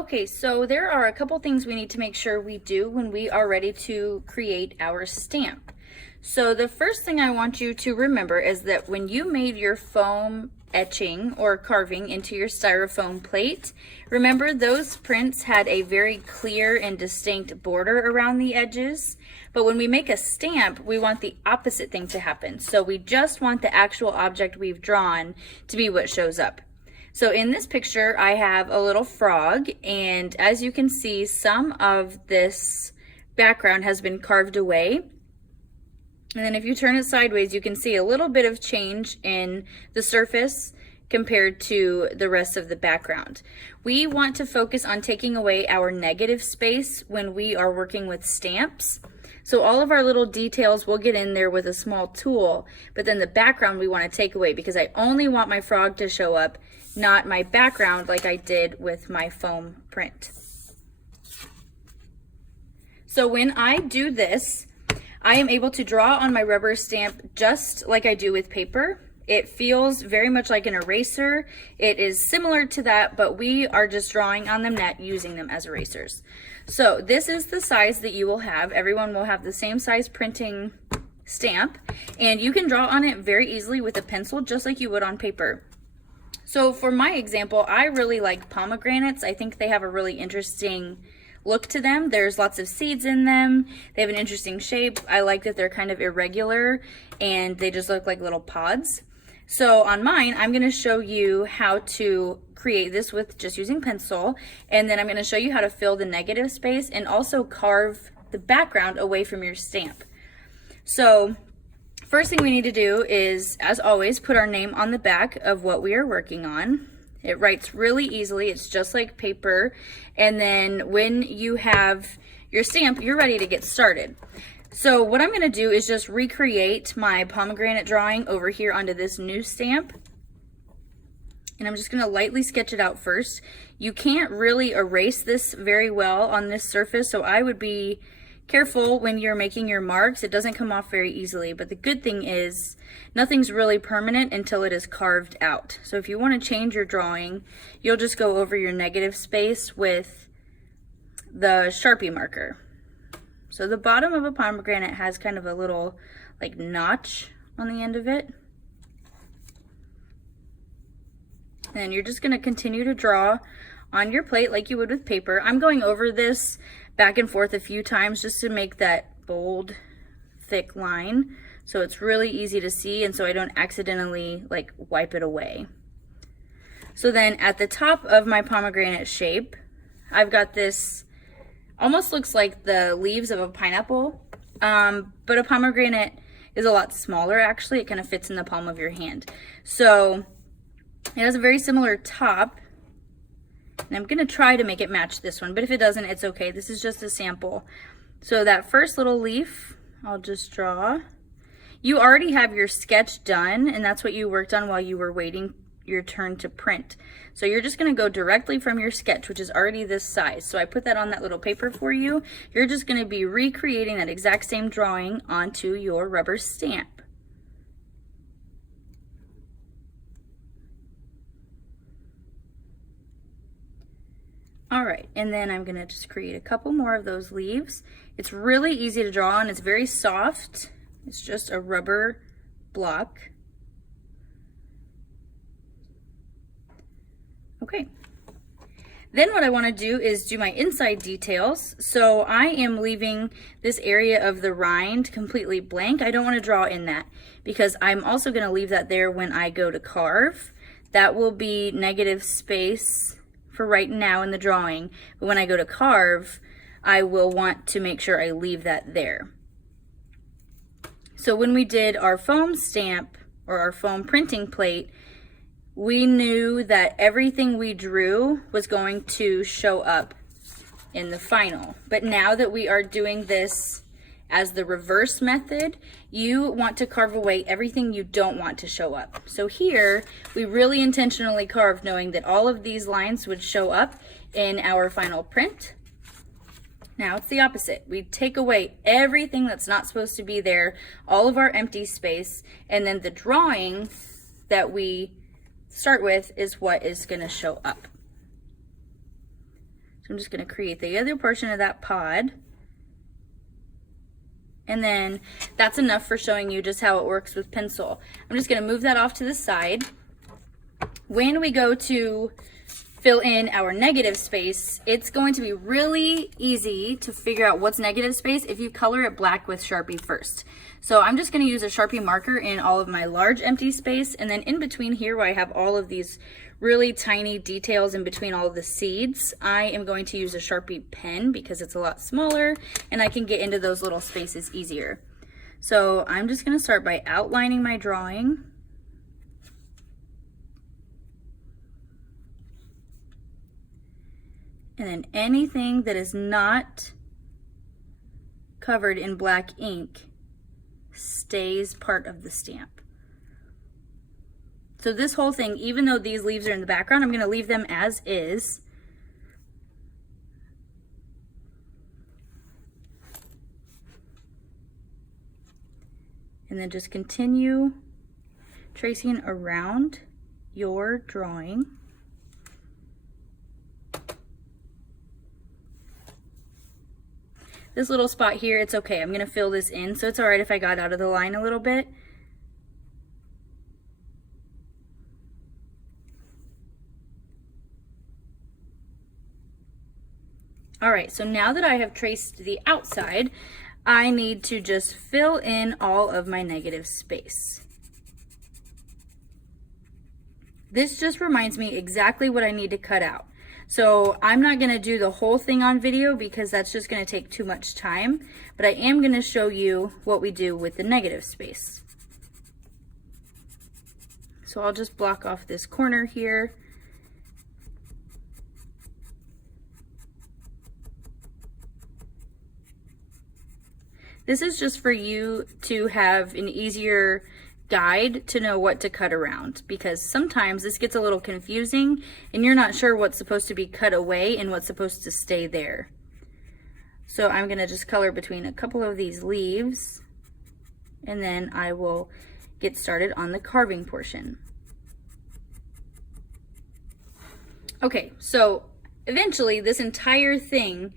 Okay, so there are a couple things we need to make sure we do when we are ready to create our stamp. So the first thing I want you to remember is that when you made your foam etching or carving into your styrofoam plate, remember those prints had a very clear and distinct border around the edges. But when we make a stamp, we want the opposite thing to happen. So we just want the actual object we've drawn to be what shows up. So in this picture, I have a little frog, and as you can see, some of this background has been carved away. And then if you turn it sideways, you can see a little bit of change in the surface compared to the rest of the background. We want to focus on taking away our negative space when we are working with stamps. So all of our little details will get in there with a small tool, but then the background we want to take away because I only want my frog to show up, not my background like I did with my foam print. So when I do this, I am able to draw on my rubber stamp just like I do with paper. It feels very much like an eraser. It is similar to that, but we are just drawing on them, not using them as erasers. So this is the size that you will have. Everyone will have the same size printing stamp, and you can draw on it very easily with a pencil, just like you would on paper. So for my example, I really like pomegranates. I think they have a really interesting look to them. There's lots of seeds in them. They have an interesting shape. I like that they're kind of irregular and they just look like little pods. So on mine, I'm going to show you how to create this with just using pencil, and then I'm going to show you how to fill the negative space and also carve the background away from your stamp. So first thing we need to do is, as always, put our name on the back of what we are working on. It writes really easily. It's just like paper. And then when you have your stamp, you're ready to get started. So what I'm going to do is just recreate my pomegranate drawing over here onto this new stamp. And I'm just going to lightly sketch it out first. You can't really erase this very well on this surface, so I would be careful when you're making your marks. It doesn't come off very easily, but the good thing is nothing's really permanent until it is carved out. So if you want to change your drawing, you'll just go over your negative space with the Sharpie marker. So the bottom of a pomegranate has kind of a little like notch on the end of it. And you're just going to continue to draw on your plate like you would with paper. I'm going over this back and forth a few times just to make that bold, thick line so it's really easy to see and so I don't accidentally like wipe it away. So then at the top of my pomegranate shape, I've got this, almost looks like the leaves of a pineapple, but a pomegranate is a lot smaller actually. It kind of fits in the palm of your hand. So it has a very similar top. And I'm going to try to make it match this one, but if it doesn't, it's okay. This is just a sample. So that first little leaf, I'll just draw. You already have your sketch done, and that's what you worked on while you were waiting your turn to print. So you're just going to go directly from your sketch, which is already this size. So I put that on that little paper for you. You're just going to be recreating that exact same drawing onto your rubber stamp. All right, and then I'm gonna just create a couple more of those leaves. It's really easy to draw on. It's very soft. It's just a rubber block. Okay. Then what I want to do is do my inside details. So I am leaving this area of the rind completely blank. I don't want to draw in that because I'm also going to leave that there when I go to carve. That will be negative space for right now in the drawing, but when I go to carve, I will want to make sure I leave that there. So when we did our foam stamp or our foam printing plate, we knew that everything we drew was going to show up in the final. But now that we are doing this as the reverse method, you want to carve away everything you don't want to show up. So here, we really intentionally carved knowing that all of these lines would show up in our final print. Now it's the opposite. We take away everything that's not supposed to be there, all of our empty space, and then the drawing that we start with is what is going to show up. So I'm just going to create the other portion of that pod. And then that's enough for showing you just how it works with pencil. I'm just going to move that off to the side. When we go to fill in our negative space, it's going to be really easy to figure out what's negative space if you color it black with Sharpie first. So I'm just going to use a Sharpie marker in all of my large empty space, and then in between here where I have all of these really tiny details in between all of the seeds, I am going to use a Sharpie pen because it's a lot smaller and I can get into those little spaces easier. So I'm just going to start by outlining my drawing. And then anything that is not covered in black ink stays part of the stamp. So this whole thing, even though these leaves are in the background, I'm going to leave them as is. And then just continue tracing around your drawing. This little spot here, it's okay. I'm going to fill this in, so it's all right if I got out of the line a little bit. All right, so now that I have traced the outside, I need to just fill in all of my negative space. This just reminds me exactly what I need to cut out. So I'm not going to do the whole thing on video because that's just going to take too much time, but I am going to show you what we do with the negative space. So I'll just block off this corner here. This is just for you to have an easier guide to know what to cut around, because sometimes this gets a little confusing and you're not sure what's supposed to be cut away and what's supposed to stay there. So I'm going to just color between a couple of these leaves, and then I will get started on the carving portion. Okay, so eventually this entire thing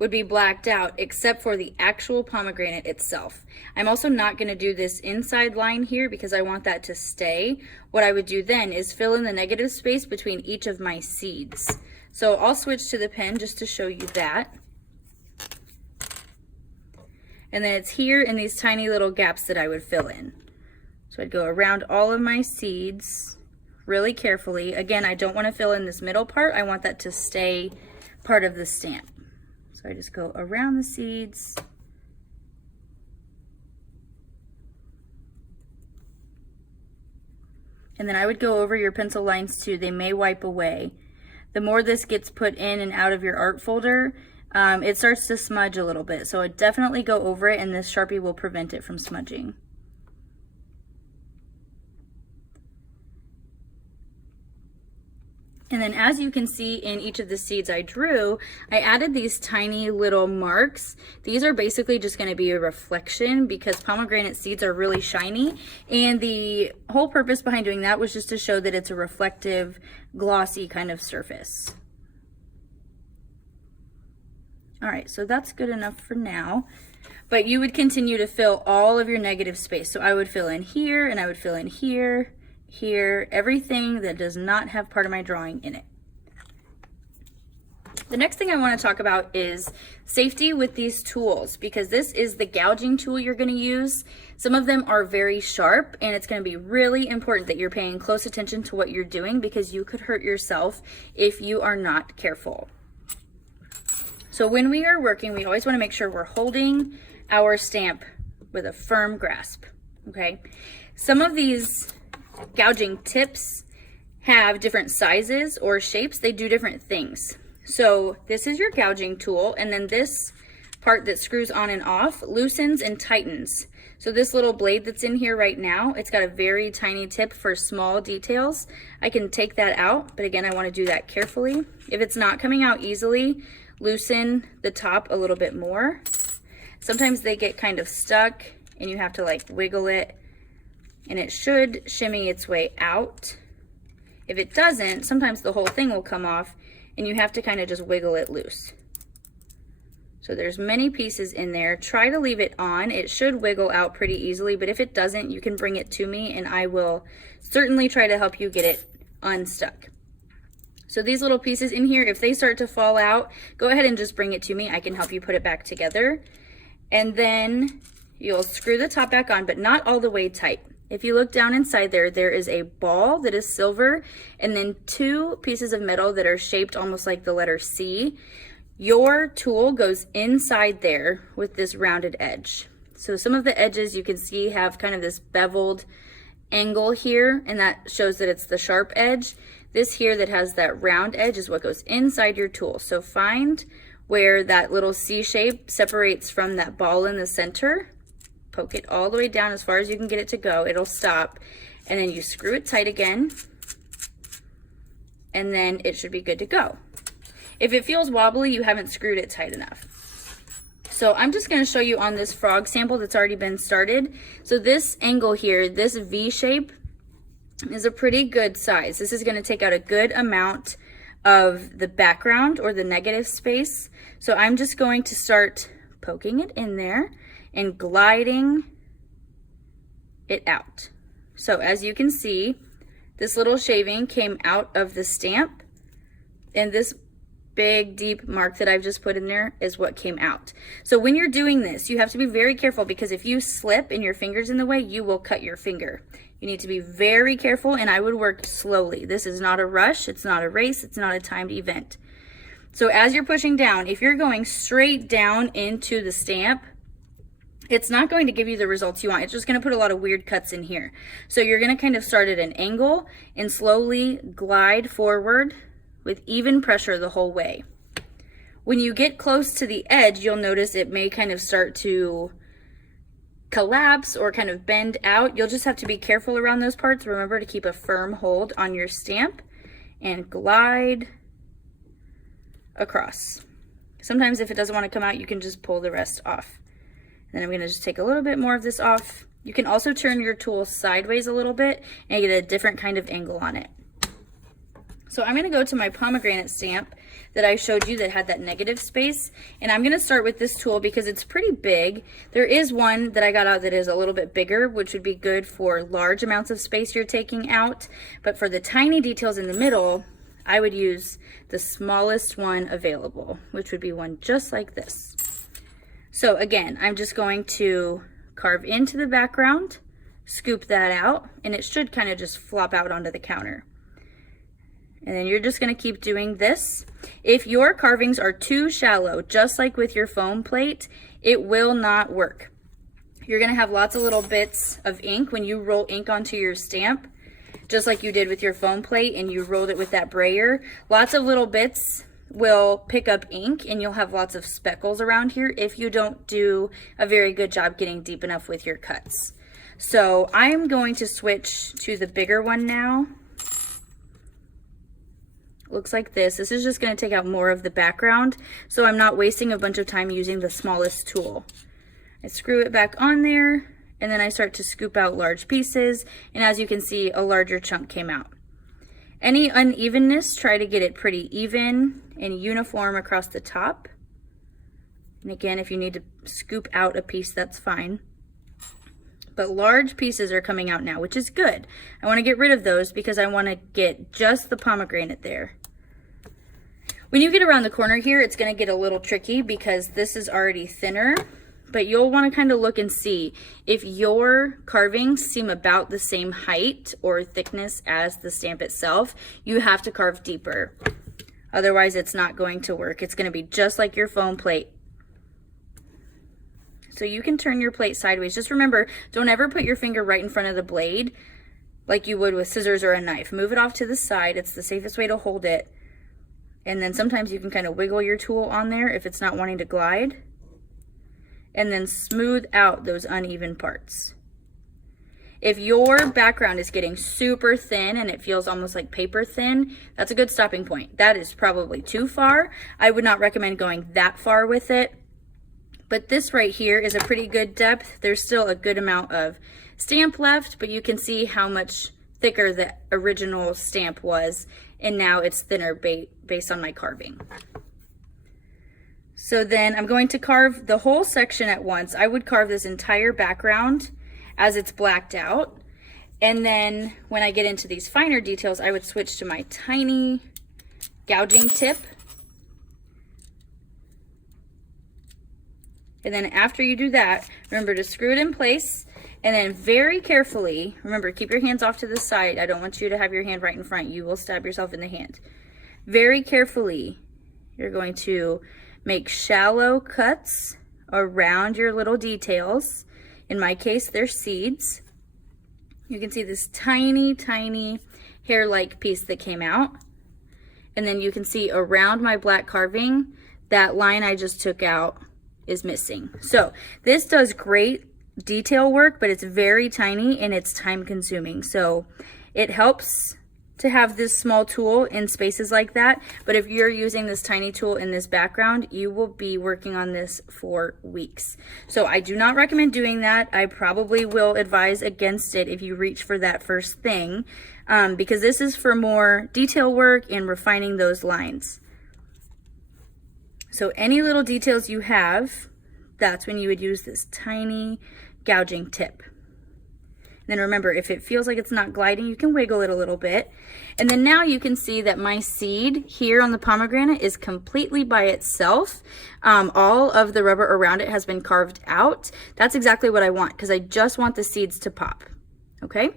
would be blacked out except for the actual pomegranate itself. I'm also not going to do this inside line here because I want that to stay. What I would do then is fill in the negative space between each of my seeds. So I'll switch to the pen just to show you that. And then it's here in these tiny little gaps that I would fill in. So I'd go around all of my seeds really carefully. Again, I don't want to fill in this middle part. I want that to stay part of the stamp. So I just go around the seeds. And then I would go over your pencil lines too. They may wipe away. The more this gets put in and out of your art folder, it starts to smudge a little bit. So I'd definitely go over it, and this Sharpie will prevent it from smudging. And then as you can see in each of the seeds I drew, I added these tiny little marks. These are basically just going to be a reflection because pomegranate seeds are really shiny. And the whole purpose behind doing that was just to show that it's a reflective, glossy kind of surface. All right, so that's good enough for now. But you would continue to fill all of your negative space. So I would fill in here, and I would fill in here, here, everything that does not have part of my drawing in it. The next thing I want to talk about is safety with these tools, because this is the gouging tool you're going to use. Some of them are very sharp, and it's going to be really important that you're paying close attention to what you're doing because you could hurt yourself if you are not careful. So when we are working, we always want to make sure we're holding our stamp with a firm grasp, okay? Some of these gouging tips have different sizes or shapes. They do different things. So this is your gouging tool, and then this part that screws on and off loosens and tightens. So this little blade that's in here right now, it's got a very tiny tip for small details. I can take that out, but again, I want to do that carefully. If it's not coming out easily, loosen the top a little bit more. Sometimes they get kind of stuck and you have to like wiggle it, and it should shimmy its way out. If it doesn't, sometimes the whole thing will come off and you have to kind of just wiggle it loose. So there's many pieces in there. Try to leave it on. It should wiggle out pretty easily, but if it doesn't, you can bring it to me and I will certainly try to help you get it unstuck. So these little pieces in here, if they start to fall out, go ahead and just bring it to me. I can help you put it back together. And then you'll screw the top back on, but not all the way tight. If you look down inside there, there is a ball that is silver and then 2 pieces of metal that are shaped almost like the letter C. Your tool goes inside there with this rounded edge. So some of the edges you can see have kind of this beveled angle here, and that shows that it's the sharp edge. This here that has that round edge is what goes inside your tool. So find where that little C shape separates from that ball in the center. Poke it all the way down as far as you can get it to go. It'll stop. And then you screw it tight again. And then it should be good to go. If it feels wobbly, you haven't screwed it tight enough. So I'm just going to show you on this frog sample that's already been started. So this angle here, this V shape, is a pretty good size. This is going to take out a good amount of the background or the negative space. So I'm just going to start poking it in there and gliding it out. So as you can see, this little shaving came out of the stamp, and this big deep mark that I've just put in there is what came out. So when you're doing this, you have to be very careful, because if you slip and your finger's in the way, you will cut your finger. You need to be very careful, and I would work slowly. This is not a rush, it's not a race, it's not a timed event. So as you're pushing down, if you're going straight down into the stamp, it's not going to give you the results you want. It's just going to put a lot of weird cuts in here. So you're going to kind of start at an angle and slowly glide forward with even pressure the whole way. When you get close to the edge, you'll notice it may kind of start to collapse or kind of bend out. You'll just have to be careful around those parts. Remember to keep a firm hold on your stamp and glide across. Sometimes if it doesn't want to come out, you can just pull the rest off. Then I'm going to just take a little bit more of this off. You can also turn your tool sideways a little bit and get a different kind of angle on it. So I'm going to go to my pomegranate stamp that I showed you that had that negative space, and I'm going to start with this tool because it's pretty big. There is one that I got out that is a little bit bigger, which would be good for large amounts of space you're taking out, but for the tiny details in the middle, I would use the smallest one available, which would be one just like this. So again, I'm just going to carve into the background, scoop that out, and it should kind of just flop out onto the counter. And then you're just going to keep doing this. If your carvings are too shallow, just like with your foam plate, it will not work. You're going to have lots of little bits of ink when you roll ink onto your stamp, just like you did with your foam plate and you rolled it with that brayer. Lots of little bits will pick up ink and you'll have lots of speckles around here if you don't do a very good job getting deep enough with your cuts. So I'm going to switch to the bigger one now. Looks like this. This is just going to take out more of the background, so I'm not wasting a bunch of time using the smallest tool. I screw it back on there, and then I start to scoop out large pieces, and as you can see, a larger chunk came out. Any unevenness, try to get it pretty even and uniform across the top. And again, if you need to scoop out a piece, that's fine. But large pieces are coming out now, which is good. I want to get rid of those because I want to get just the pomegranate there. When you get around the corner here, it's going to get a little tricky because this is already thinner, but you'll want to kind of look and see if your carvings seem about the same height or thickness as the stamp itself. You have to carve deeper. Otherwise, it's not going to work. It's going to be just like your foam plate. So you can turn your plate sideways. Just remember, don't ever put your finger right in front of the blade like you would with scissors or a knife. Move it off to the side. It's the safest way to hold it. And then sometimes you can kind of wiggle your tool on there if it's not wanting to glide. And then smooth out those uneven parts. If your background is getting super thin and it feels almost like paper thin, that's a good stopping point. That is probably too far. I would not recommend going that far with it. But this right here is a pretty good depth. There's still a good amount of stamp left, but you can see how much thicker the original stamp was and now it's thinner based on my carving. So then I'm going to carve the whole section at once. I would carve this entire background as it's blacked out. And then when I get into these finer details, I would switch to my tiny gouging tip. And then after you do that, remember to screw it in place, and then very carefully, remember, keep your hands off to the side. I don't want you to have your hand right in front. You will stab yourself in the hand. Very carefully, you're going to make shallow cuts around your little details. In my case, they're seeds. You can see this tiny, tiny hair-like piece that came out. And then you can see around my black carving, that line I just took out is missing. So this does great detail work, but it's very tiny and it's time consuming. So it helps to have this small tool in spaces like that. But if you're using this tiny tool in this background, you will be working on this for weeks. So I do not recommend doing that. I probably will advise against it if you reach for that first thing, because this is for more detail work and refining those lines. So any little details you have, that's when you would use this tiny gouging tip. Then remember, if it feels like it's not gliding, you can wiggle it a little bit. And then now you can see that my seed here on the pomegranate is completely by itself. All of the rubber around it has been carved out. That's exactly what I want, because I just want the seeds to pop. Okay?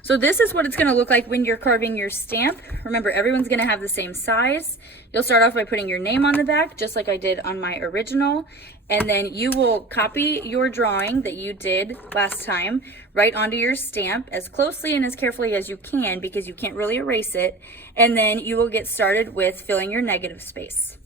So this is what it's going to look like when you're carving your stamp. Remember, everyone's going to have the same size. You'll start off by putting your name on the back, just like I did on my original. And then you will copy your drawing that you did last time right onto your stamp as closely and as carefully as you can, because you can't really erase it. And then you will get started with filling your negative space.